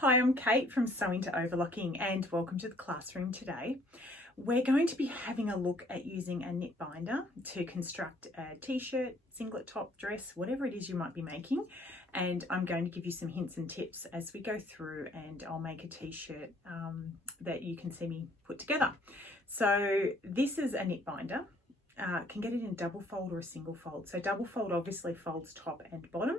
Hi, I'm Kate from Sewing to Overlocking and welcome to the classroom today. We're going to be having a look at using a knit binder to construct a t-shirt, singlet top, dress, whatever it is you might be making. And I'm going to give you some hints and tips as we go through, and I'll make a t-shirt that you can see me put together. So this is a knit binder. Can get it in double fold or a single fold. So double fold obviously folds top and bottom.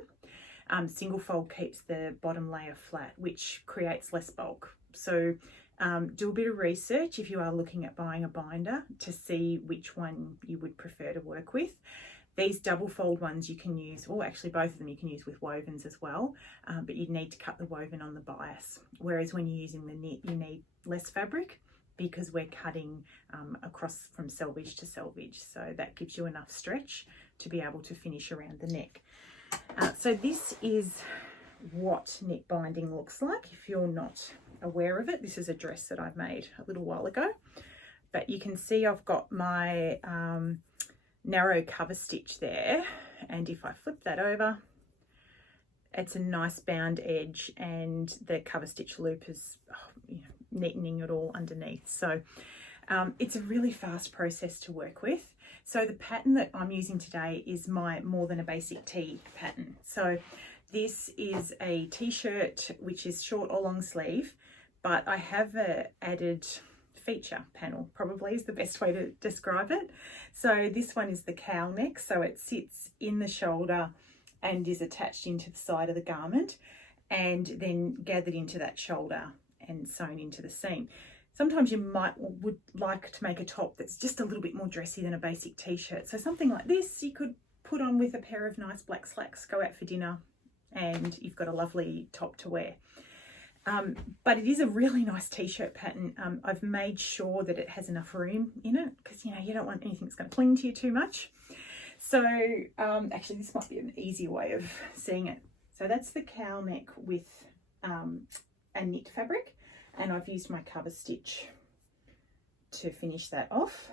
Single fold keeps the bottom layer flat, which creates less bulk. So do a bit of research if you are looking at buying a binder to see which one you would prefer to work with. These double fold ones you can use, or actually both of them you can use with wovens as well, but you'd need to cut the woven on the bias. Whereas when you're using the knit, you need less fabric because we're cutting across from selvage to selvage. So that gives you enough stretch to be able to finish around the neck. So this is what knit binding looks like if you're not aware of it. This is a dress that I've made a little while ago, but you can see I've got my narrow cover stitch there, and if I flip that over, it's a nice bound edge and the cover stitch loop is neatening it all underneath. So it's a really fast process to work with. So the pattern that I'm using today is my More Than a Basic Tee pattern. So this is a t-shirt which is short or long sleeve, but I have a added feature panel, probably is the best way to describe it. So this one is the cowl neck, so it sits in the shoulder and is attached into the side of the garment and then gathered into that shoulder and sewn into the seam. Sometimes you would like to make a top that's just a little bit more dressy than a basic t-shirt. So something like this you could put on with a pair of nice black slacks, go out for dinner, and you've got a lovely top to wear. But it is a really nice t-shirt pattern. I've made sure that it has enough room in it because you don't want anything that's going to cling to you too much. So actually this might be an easier way of seeing it. So that's the cowl neck with a knit fabric. And I've used my cover stitch to finish that off.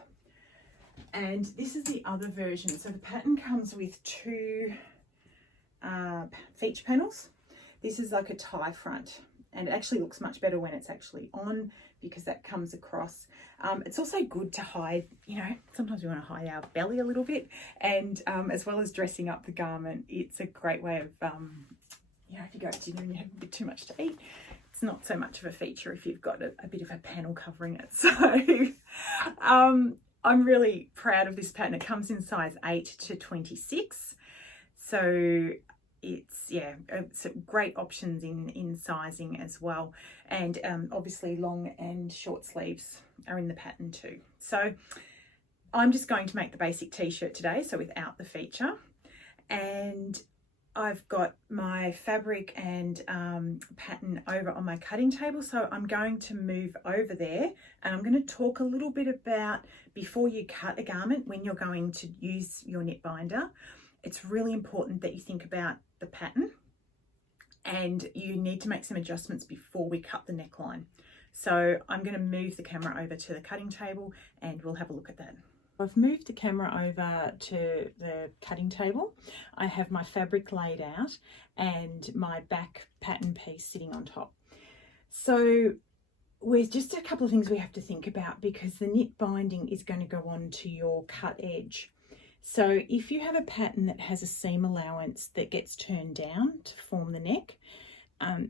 And this is the other version. So the pattern comes with two feature panels. This is like a tie front, and it actually looks much better when it's actually on because that comes across. It's also good to hide, sometimes we want to hide our belly a little bit, and as well as dressing up the garment, it's a great way of, if you go to dinner and you have a bit too much to eat, it's not so much of a feature if you've got a bit of a panel covering it. So I'm really proud of this pattern. It comes in size 8 to 26. So it's great options in sizing as well. And obviously long and short sleeves are in the pattern too. So I'm just going to make the basic t-shirt today, so without the feature. And I've got my fabric and pattern over on my cutting table, so I'm going to move over there and I'm going to talk a little bit about, before you cut a garment, when you're going to use your knit binder, it's really important that you think about the pattern and you need to make some adjustments before we cut the neckline. So I'm going to move the camera over to the cutting table and we'll have a look at that. I've moved the camera over to the cutting table. I have my fabric laid out and my back pattern piece sitting on top. So there's just a couple of things we have to think about because the knit binding is going to go on to your cut edge. So if you have a pattern that has a seam allowance that gets turned down to form the neck,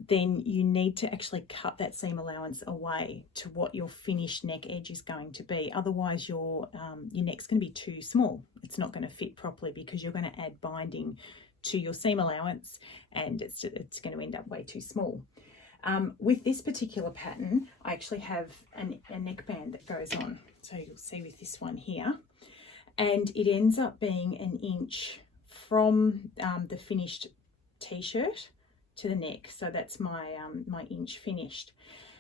then you need to actually cut that seam allowance away to what your finished neck edge is going to be. Otherwise your neck's going to be too small. It's not going to fit properly because you're going to add binding to your seam allowance and it's going to end up way too small. With this particular pattern, I actually have a neckband that goes on. So you'll see with this one here. And it ends up being an inch from the finished t-shirt to the neck. So that's my my inch finished.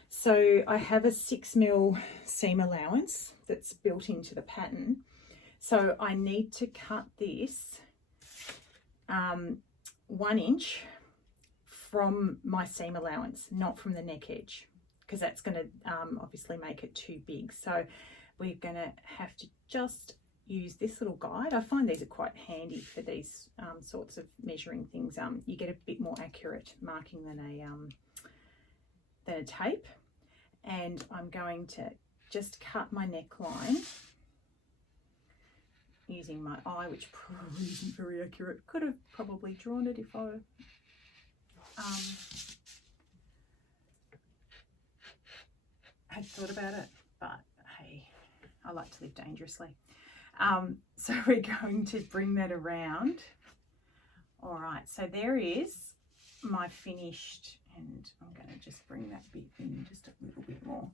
So I have a 6mm seam allowance that's built into the pattern. So I need to cut this 1 inch from my seam allowance, not from the neck edge, because that's going to obviously make it too big. So we're going to have to just use this little guide. I find these are quite handy for these sorts of measuring things. You get a bit more accurate marking than the tape, and I'm going to just cut my neckline using my eye, which probably isn't very accurate. Could have probably drawn it if I had thought about it, but hey, I like to live dangerously. So we're going to bring that around. All right, so there is my finished, and I'm going to just bring that bit in just a little bit more.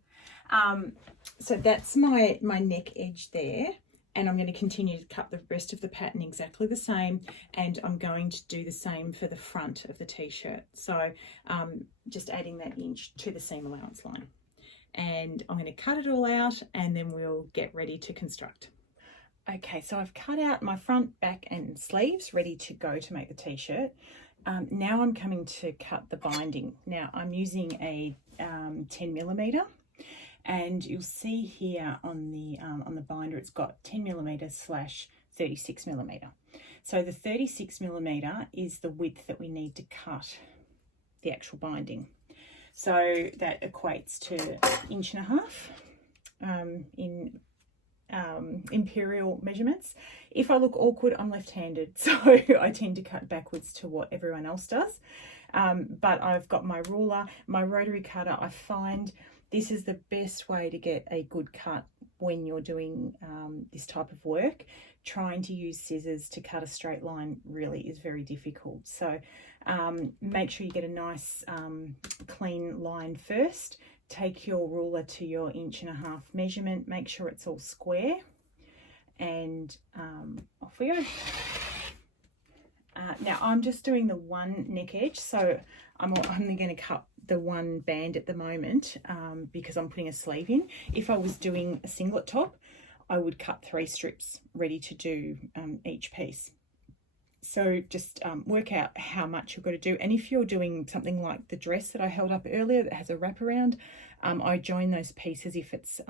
So that's my neck edge there, and I'm going to continue to cut the rest of the pattern exactly the same, and I'm going to do the same for the front of the t-shirt. So just adding that inch to the seam allowance line, and I'm going to cut it all out, and then we'll get ready to construct. Okay, so I've cut out my front, back and sleeves ready to go to make the t-shirt. Now I'm coming to cut the binding. Now I'm using a 10mm, and you'll see here on the binder it's got 10mm / 36mm. So the 36mm is the width that we need to cut the actual binding. So that equates to 1.5 inches in imperial measurements. If I look awkward, I'm left-handed, so I tend to cut backwards to what everyone else does. But I've got my ruler, my rotary cutter. I find this is the best way to get a good cut when you're doing this type of work. Trying to use scissors to cut a straight line really is very difficult. So make sure you get a nice clean line first. Take your ruler to your 1.5 inch measurement, make sure it's all square, and off we go. Now I'm just doing the one neck edge, so I'm only going to cut the one band at the moment because I'm putting a sleeve in. If I was doing a singlet top, I would cut 3 strips ready to do each piece. So just work out how much you've got to do. And if you're doing something like the dress that I held up earlier that has a wraparound, I join those pieces if it's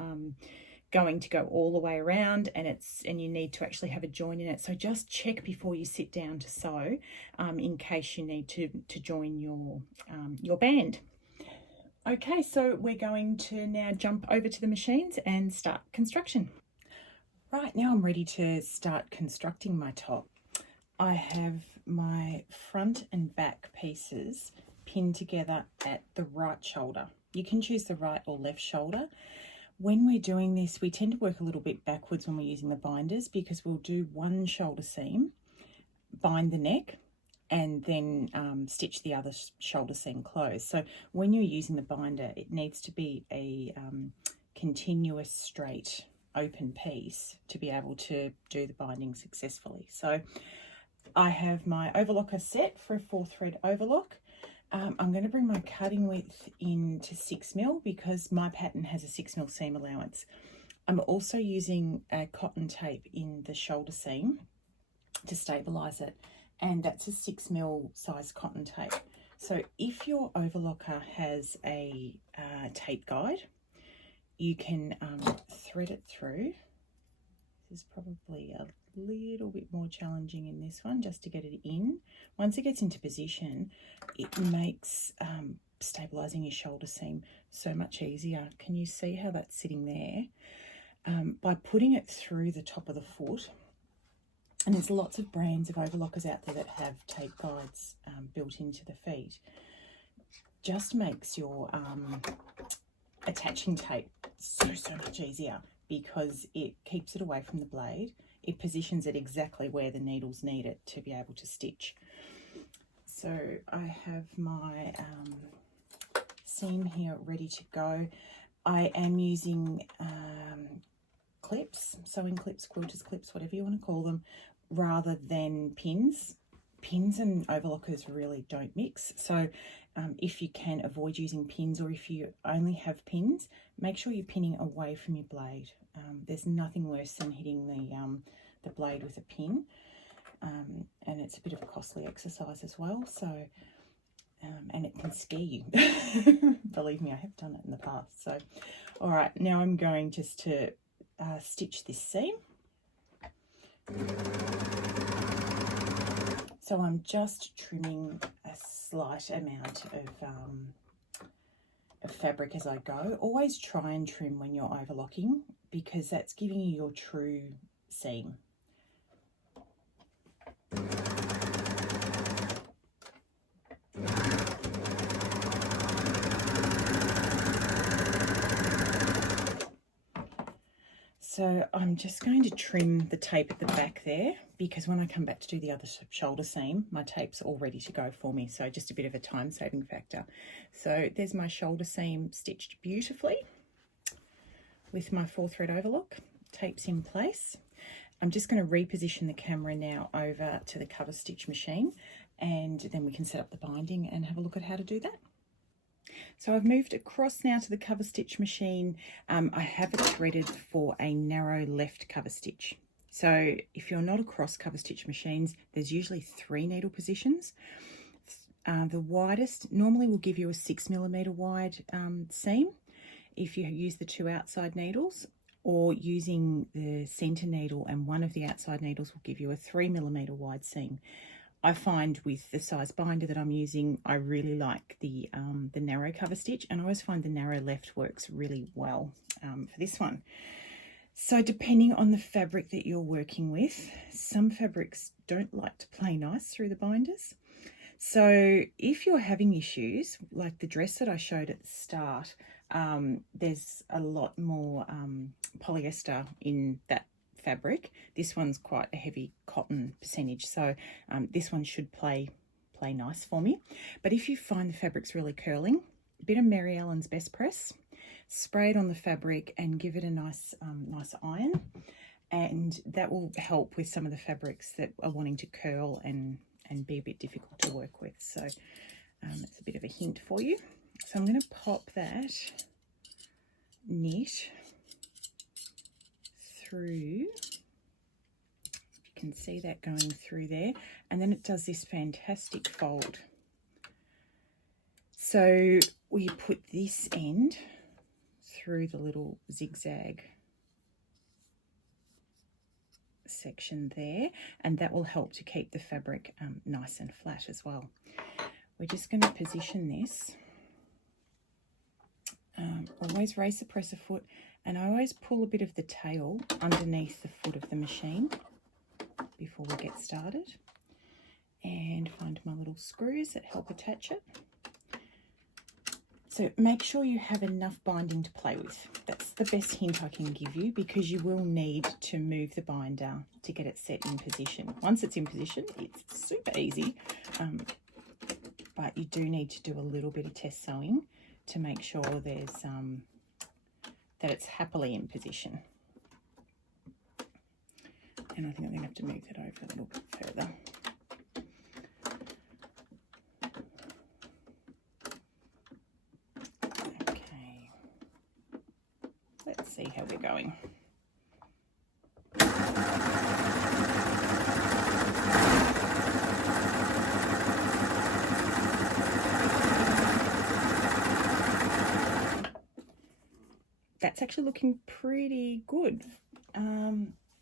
going to go all the way around and you need to actually have a join in it. So just check before you sit down to sew in case you need to join your band. Okay, so we're going to now jump over to the machines and start construction. Right, now I'm ready to start constructing my top. I have my front and back pieces pinned together at the right shoulder. You can choose the right or left shoulder. When we're doing this, we tend to work a little bit backwards when we're using the binders because we'll do one shoulder seam, bind the neck, and then stitch the other shoulder seam closed. So when you're using the binder, it needs to be a continuous straight open piece to be able to do the binding successfully. So I have my overlocker set for a 4-thread overlock. I'm going to bring my cutting width in to 6mm because my pattern has a 6mm seam allowance. I'm also using a cotton tape in the shoulder seam to stabilise it, and that's a 6mm size cotton tape. So if your overlocker has a tape guide, you can thread it through. This is probably a little bit more challenging in this one just to get it in. Once it gets into position, it makes stabilising your shoulder seam so much easier. Can you see how that's sitting there? By putting it through the top of the foot, and there's lots of brands of overlockers out there that have tape guides built into the feet, just makes your attaching tape so much easier because it keeps it away from the blade. It positions it exactly where the needles need it to be able to stitch. So I have my seam here ready to go. I am using clips, sewing clips, quilter's clips, whatever you want to call them, rather than pins. Pins and overlockers really don't mix. So if you can avoid using pins, or if you only have pins, make sure you're pinning away from your blade. There's nothing worse than hitting the blade with a pin, and it's a bit of a costly exercise as well. So, and it can scare you. Believe me, I have done it in the past. So, all right, now I'm going just to stitch this seam. So I'm just trimming a slight amount fabric as I go. Always try and trim when you're overlocking, because that's giving you your true seam. So I'm just going to trim the tape at the back there, because when I come back to do the other shoulder seam, my tape's all ready to go for me. So just a bit of a time saving factor. So there's my shoulder seam stitched beautifully with my 4-thread overlock. Tape's in place. I'm just going to reposition the camera now over to the cover stitch machine, and then we can set up the binding and have a look at how to do that. So I've moved across now to the cover stitch machine. I have it threaded for a narrow left cover stitch. So if you're not across cover stitch machines, there's usually 3 needle positions. The widest normally will give you a 6mm wide seam if you use the 2 outside needles, or using the center needle and one of the outside needles will give you a 3mm wide seam. I find with the size binder that I'm using, I really like the narrow cover stitch, and I always find the narrow left works really well for this one. So depending on the fabric that you're working with, some fabrics don't like to play nice through the binders. So if you're having issues, like the dress that I showed at the start, there's a lot more polyester in that fabric. This one's quite a heavy cotton percentage, so this one should play nice for me. But if you find the fabric's really curling, a bit of Mary Ellen's Best Press, spray it on the fabric and give it a nice iron, and that will help with some of the fabrics that are wanting to curl and be a bit difficult to work with. So it's a bit of a hint for you. So I'm going to pop that knit through. You can see that going through there, and then it does this fantastic fold. So we put this end through the little zigzag section there, and that will help to keep the fabric nice and flat as well. We're just going to position this. Always raise the presser foot, and I always pull a bit of the tail underneath the foot of the machine before we get started, and find my little screws that help attach it. So make sure you have enough binding to play with. That's the best hint I can give you, because you will need to move the binder to get it set in position. Once it's in position, it's super easy, but you do need to do a little bit of test sewing to make sure there's that it's happily in position. And I think I'm going to have to move that over a little bit further. Okay, let's see how we're going. That's actually looking pretty good.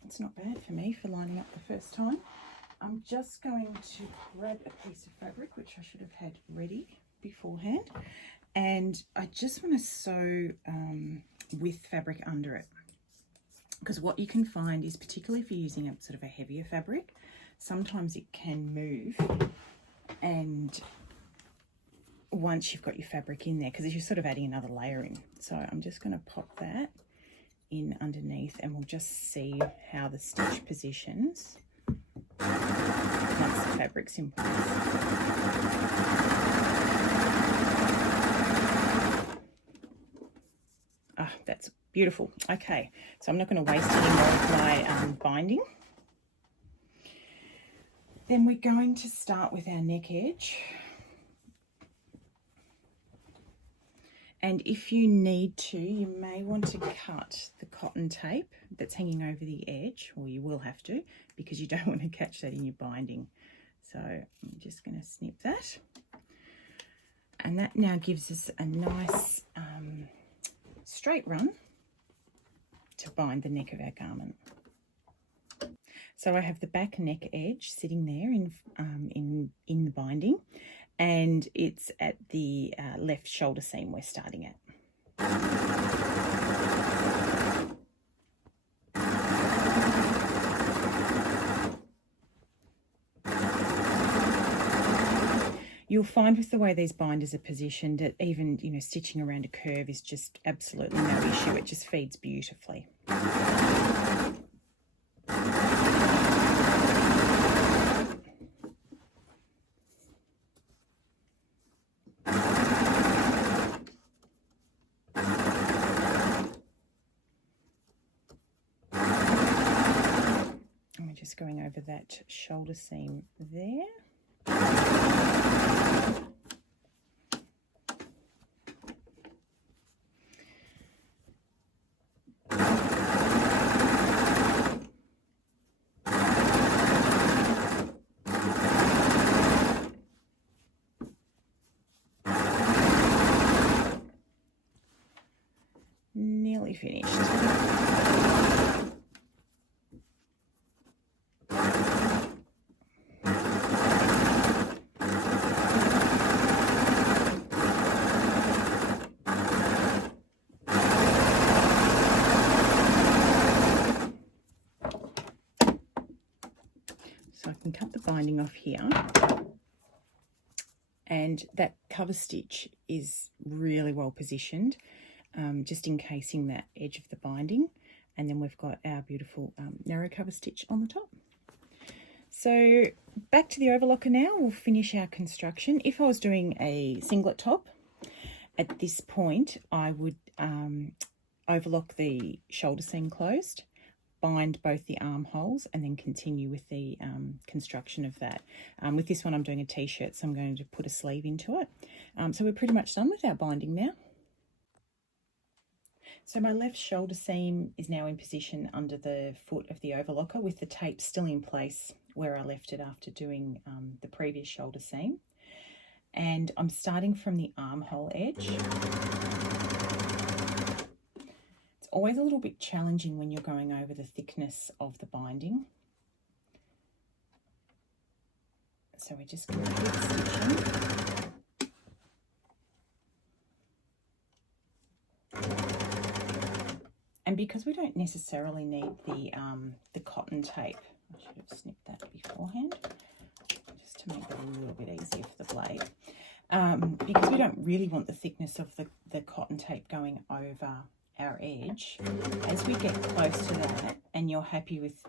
It's not bad for me for lining up the first time. I'm just going to grab a piece of fabric, which I should have had ready beforehand, and I just want to sew with fabric under it, because what you can find is, particularly if you're using a sort of a heavier fabric, sometimes it can move, and once you've got your fabric in there, because you're sort of adding another layer in. So I'm just going to pop that in underneath, and we'll just see how the stitch positions once the fabric's in place. Ah, that's beautiful. Okay, so I'm not going to waste any more of my binding. Then we're going to start with our neck edge. And if you need to, you may want to cut the cotton tape that's hanging over the edge, or you will have to, because you don't want to catch that in your binding. So I'm just going to snip that. And that now gives us a nice straight run to bind the neck of our garment. So I have the back neck edge sitting there in the binding, and it's at the left shoulder seam we're starting at. You'll find with the way these binders are positioned that even, you know, stitching around a curve is just absolutely no issue. It just feeds beautifully. And we're just going over that shoulder seam there. Nearly finished. So I can cut the binding off here, and that cover stitch is really well positioned, just encasing that edge of the binding, and then we've got our beautiful narrow cover stitch on the top. So back to the overlocker now. We'll finish our construction. If I was doing a singlet top, at this point I would overlock the shoulder seam closed, bind both the armholes, and then continue with the construction of that. With this one I'm doing a t-shirt, so I'm going to put a sleeve into it. So we're pretty much done with our binding now. So my left shoulder seam is now in position under the foot of the overlocker with the tape still in place where I left it after doing the previous shoulder seam. And I'm starting from the armhole edge. It's always a little bit challenging when you're going over the thickness of the binding. So we're just going to keep stitching. And because we don't necessarily need the cotton tape, I should have snipped that beforehand, just to make it a little bit easier for the blade. Because we don't really want the thickness of the cotton tape going over our edge. As we get close to that, and you're happy with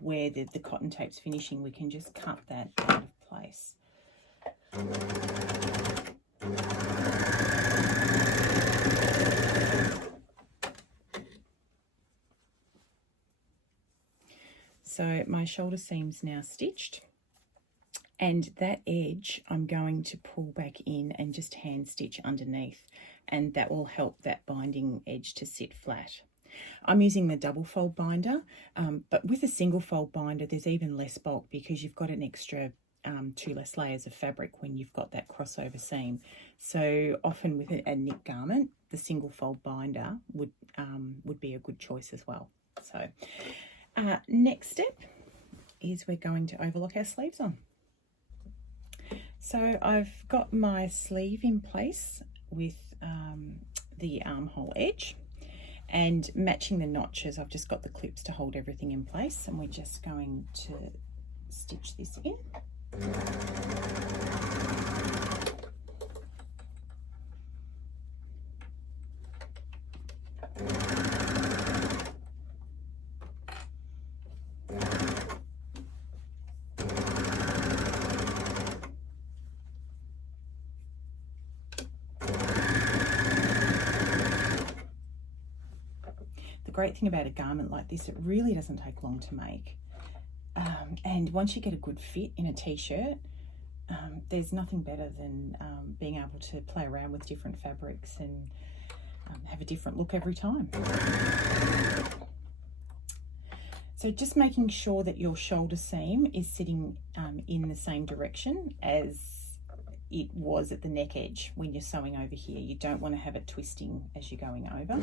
where the cotton tape's finishing, we can just cut that out of place. So my shoulder seam's now stitched, and that edge I'm going to pull back in and just hand stitch underneath, and that will help that binding edge to sit flat. I'm using the double fold binder, but with a single fold binder there's even less bulk because you've got an extra 2 less layers of fabric when you've got that crossover seam. So often with a knit garment, the single fold binder would be a good choice as well. So next step is we're going to overlock our sleeves on. So I've got my sleeve in place with the armhole edge, and matching the notches, I've just got the clips to hold everything in place, and we're just going to stitch this in. The great thing about a garment like this, it really doesn't take long to make. And once you get a good fit in a t-shirt, there's nothing better than being able to play around with different fabrics and have a different look every time. So just making sure that your shoulder seam is sitting in the same direction as it was at the neck edge when you're sewing over here. You don't want to have it twisting as you're going over.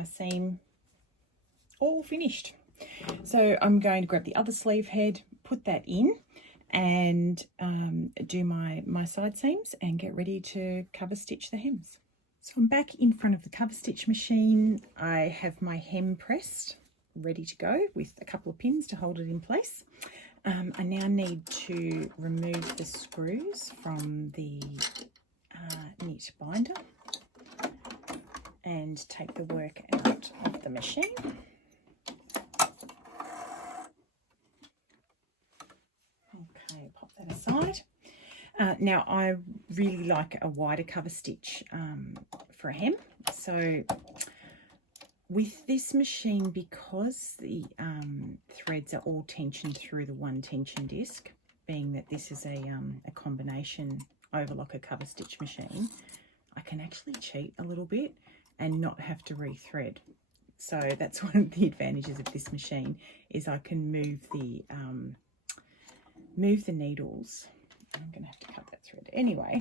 my seam all finished. So I'm going to grab the other sleeve head, put that in, and do my side seams and get ready to cover stitch the hems. So I'm back in front of the cover stitch machine. I have my hem pressed, ready to go with a couple of pins to hold it in place. I now need to remove the screws from the knit binder and take the work out of the machine. Okay, pop that aside. Now I really like a wider cover stitch for a hem. So with this machine, because the threads are all tensioned through the one tension disc, being that this is a combination overlocker cover stitch machine, I can actually cheat a little bit and not have to rethread. So that's one of the advantages of this machine, is I can move the needles. I'm going to have to cut that thread anyway,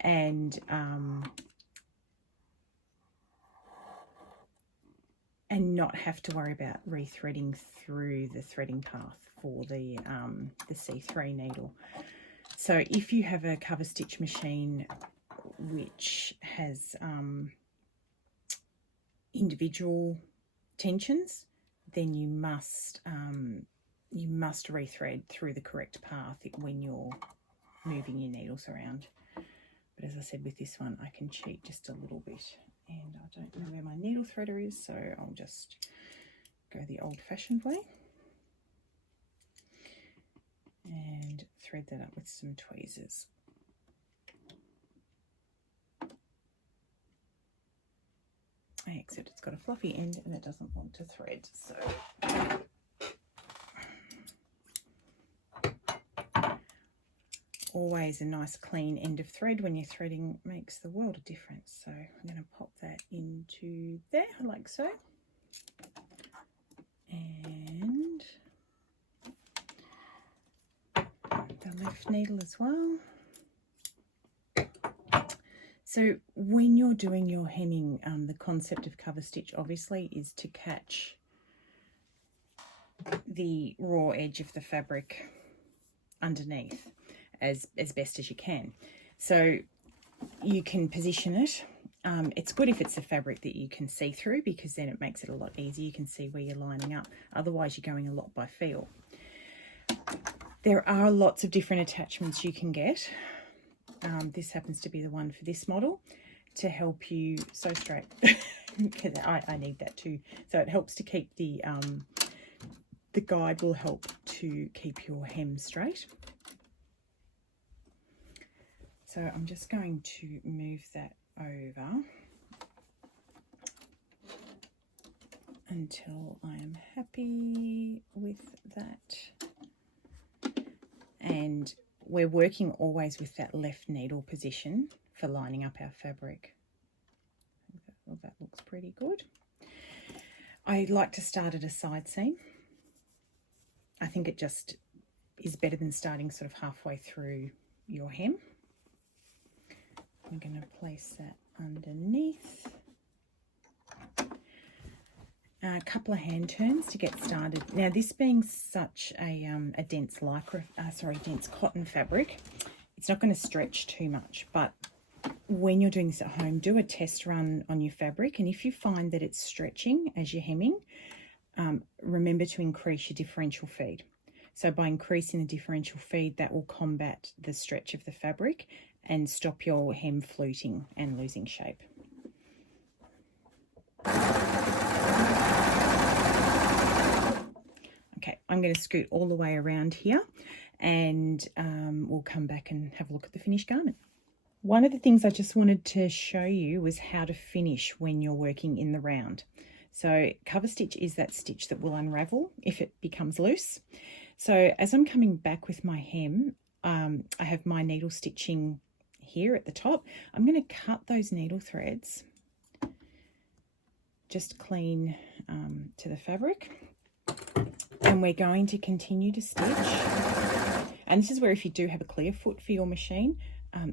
and not have to worry about rethreading through the threading path for the C3 needle. So if you have a cover stitch machine which has individual tensions, then you must rethread through the correct path when you're moving your needles around. But as I said, with this one, I can cheat just a little bit, and I don't know where my needle threader is, so I'll just go the old-fashioned way and thread that up with some tweezers. Except it's got a fluffy end and it doesn't want to thread, so always a nice clean end of thread when you're threading makes the world of difference. So I'm going to pop that into there like so, and the left needle as well. So when you're doing your hemming, the concept of cover stitch obviously is to catch the raw edge of the fabric underneath as best as you can. So you can position it. It's good if it's a fabric that you can see through, because then it makes it a lot easier. You can see where you're lining up. Otherwise you're going a lot by feel. There are lots of different attachments you can get. This happens to be the one for this model to help you sew straight, because I need that too. So it helps to keep the guide will help to keep your hem straight. So I'm just going to move that over until I am happy with that. And we're working always with that left needle position for lining up our fabric. Well, that looks pretty good. I like to start at a side seam. I think it just is better than starting sort of halfway through your hem. I'm going to place that underneath. A couple of hand turns to get started. Now, this being such a dense dense cotton fabric, it's not going to stretch too much. But when you're doing this at home, do a test run on your fabric, and if you find that it's stretching as you're hemming, remember to increase your differential feed. So by increasing the differential feed, that will combat the stretch of the fabric and stop your hem fluting and losing shape. Okay, I'm going to scoot all the way around here, and we'll come back and have a look at the finished garment. One of the things I just wanted to show you was how to finish when you're working in the round. So cover stitch is that stitch that will unravel if it becomes loose. So as I'm coming back with my hem, I have my needle stitching here at the top. I'm going to cut those needle threads just clean to the fabric, and we're going to continue to stitch. And this is where, if you do have a clear foot for your machine,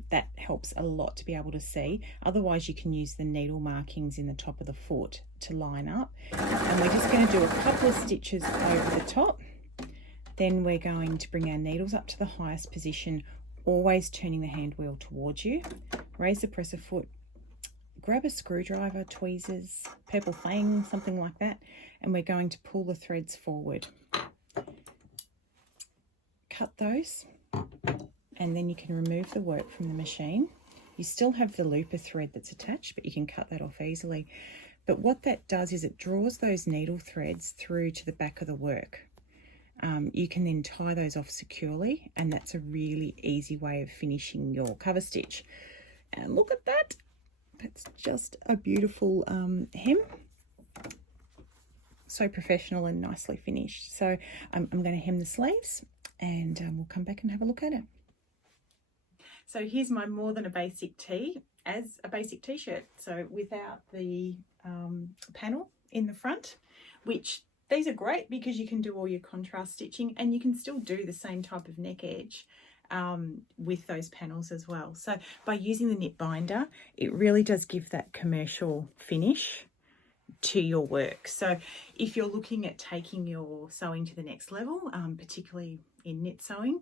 that helps a lot to be able to see. Otherwise you can use the needle markings in the top of the foot to line up. And we're just going to do a couple of stitches over the top. Then we're going to bring our needles up to the highest position, always turning the hand wheel towards you. Raise the presser foot, grab a screwdriver, tweezers, purple fang, something like that, and we're going to pull the threads forward. Cut those, and then you can remove the work from the machine. You still have the looper thread that's attached, but you can cut that off easily. But what that does is it draws those needle threads through to the back of the work. You can then tie those off securely, and that's a really easy way of finishing your cover stitch. And look at that. That's just a beautiful hem. So professional and nicely finished. So I'm going to hem the sleeves, and we'll come back and have a look at it. So here's my more than a basic tee as a basic t-shirt. So without the panel in the front, which these are great because you can do all your contrast stitching, and you can still do the same type of neck edge with those panels as well. So by using the knit binder, it really does give that commercial finish to your work. So if you're looking at taking your sewing to the next level, particularly in knit sewing,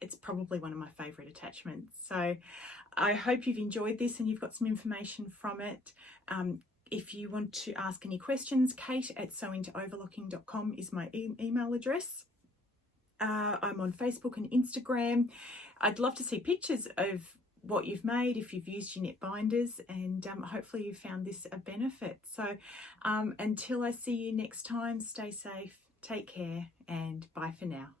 it's probably one of my favourite attachments. So I hope you've enjoyed this and you've got some information from it. If you want to ask any questions, kate@sewingtooverlocking.com is my email address. I'm on Facebook and Instagram. I'd love to see pictures of what you've made if you've used your knit binders, and hopefully you found this a benefit. So until I see you next time, stay safe, take care, and bye for now.